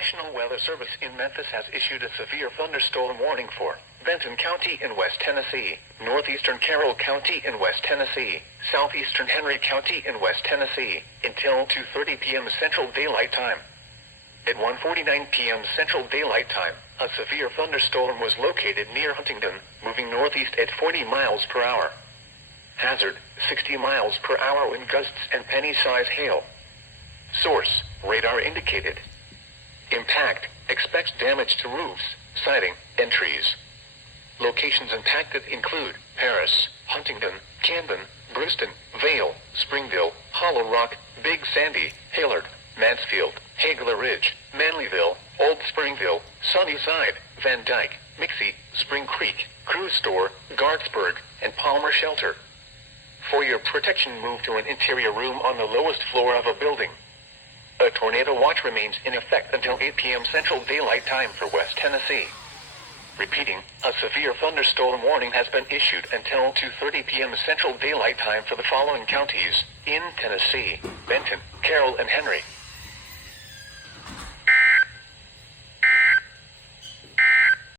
National Weather Service in Memphis has issued a severe thunderstorm warning for Benton County in West Tennessee, northeastern Carroll County in West Tennessee, southeastern Henry County in West Tennessee, until 2:30 p.m. Central Daylight Time. At 1:49 p.m. Central Daylight Time, a severe thunderstorm was located near Huntington, moving northeast at 40 miles per hour. Hazard, 60 miles per hour wind gusts and penny-size hail. Source, radar indicated. Impact, expects damage to roofs, siding, and trees. Locations impacted include Paris, Huntington, Camden, Brewston, Vale, Springville, Hollow Rock, Big Sandy, Hayward, Mansfield, Hagler Ridge, Manlyville, Old Springville, Sunnyside, Van Dyke, Mixie, Spring Creek, Cruise Store, Gartsburg, and Palmer Shelter. For your protection, move to an interior room on the lowest floor of a building. A tornado watch remains in effect until 8 p.m. Central Daylight Time for West Tennessee. Repeating, a severe thunderstorm warning has been issued until 2:30 p.m. Central Daylight Time for the following counties in Tennessee: Benton, Carroll, and Henry.